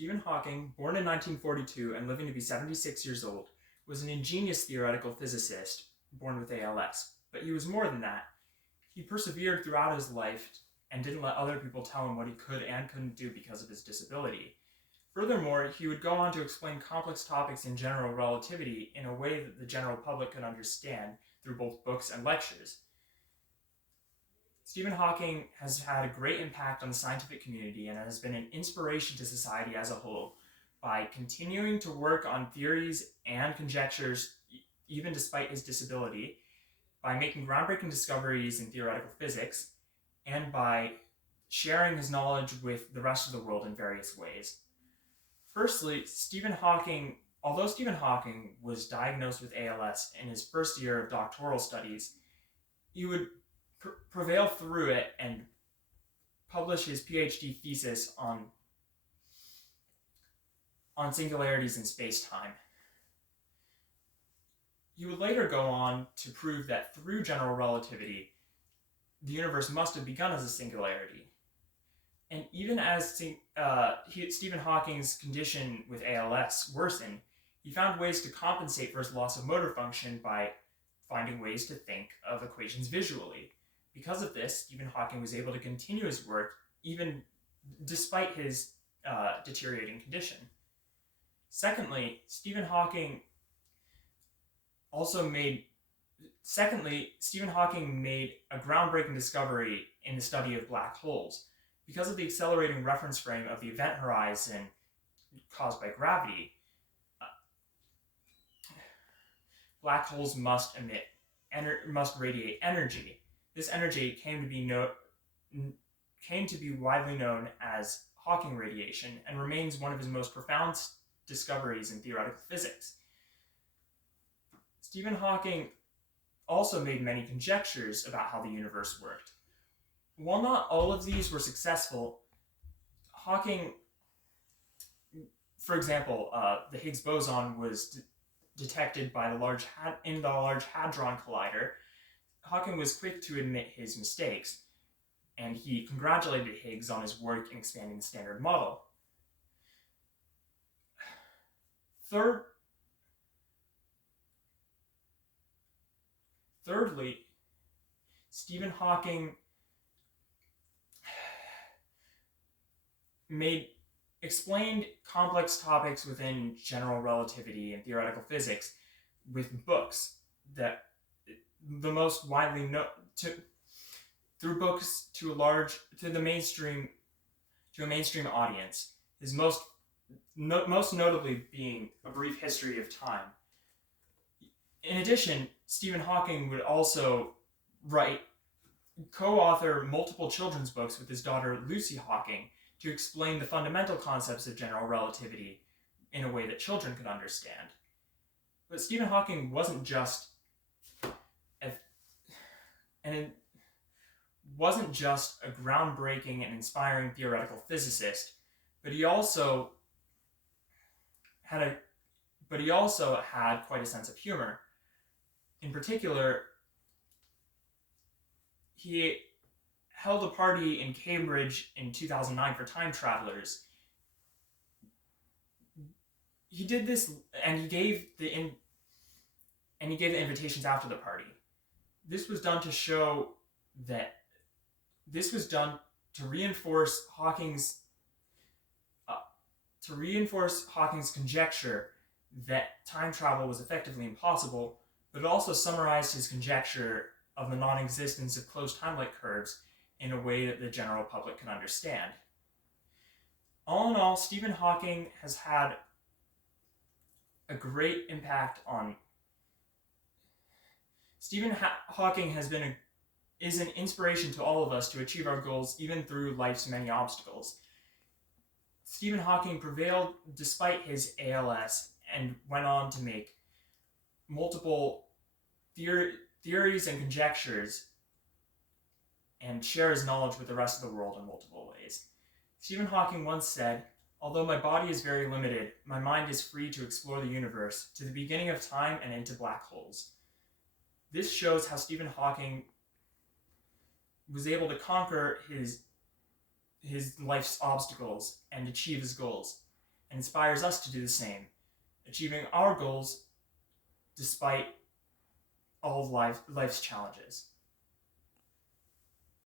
Stephen Hawking, born in 1942 and living to be 76 years old, was an ingenious theoretical physicist born with ALS. But he was more than that. He persevered throughout his life and didn't let other people tell him what he could and couldn't do because of his disability. Furthermore, he would go on to explain complex topics in general relativity in a way that the general public could understand through both books and lectures. Stephen Hawking has had a great impact on the scientific community and has been an inspiration to society as a whole by continuing to work on theories and conjectures even despite his disability, by making groundbreaking discoveries in theoretical physics, and by sharing his knowledge with the rest of the world in various ways. Firstly, although Stephen Hawking was diagnosed with ALS in his first year of doctoral studies, he would prevail through it and publish his PhD thesis on singularities in space-time. He would later go on to prove that through general relativity, the universe must have begun as a singularity. And even as Stephen Hawking's condition with ALS worsened, he found ways to compensate for his loss of motor function by finding ways to think of equations visually. Because of this, Stephen Hawking was able to continue his work even despite his deteriorating condition. Secondly, Stephen Hawking made a groundbreaking discovery in the study of black holes. Because of the accelerating reference frame of the event horizon caused by gravity, black holes must radiate energy. This energy came to be widely known as Hawking radiation and remains one of his most profound discoveries in theoretical physics. Stephen Hawking also made many conjectures about how the universe worked. While not all of these were successful, Hawking, for example, the Higgs boson was detected by in the Large Hadron Collider. Hawking was quick to admit his mistakes, and he congratulated Higgs on his work in expanding the Standard Model. Thirdly, Stephen Hawking explained complex topics within general relativity and theoretical physics with books that the most widely known through books to a mainstream audience. His most notably being A Brief History of Time. In addition, Stephen Hawking would also co-author multiple children's books with his daughter Lucy Hawking to explain the fundamental concepts of general relativity in a way that children could understand. But Stephen Hawking wasn't just a groundbreaking and inspiring theoretical physicist, but he also had quite a sense of humor. In particular, he held a party in Cambridge in 2009 for time travelers. He did this, and he gave the invitations after the party. This was done to reinforce Hawking's conjecture that time travel was effectively impossible, but it also summarized his conjecture of the non-existence of closed time-like curves in a way that the general public can understand. All in all, Stephen Hawking has had a great impact on... Stephen Hawking is an inspiration to all of us to achieve our goals even through life's many obstacles. Stephen Hawking prevailed despite his ALS and went on to make multiple theories and conjectures and share his knowledge with the rest of the world in multiple ways. Stephen Hawking once said, "Although my body is very limited, my mind is free to explore the universe, to the beginning of time and into black holes." This shows how Stephen Hawking was able to conquer his life's obstacles and achieve his goals. and inspires us to do the same, achieving our goals despite all of life's challenges.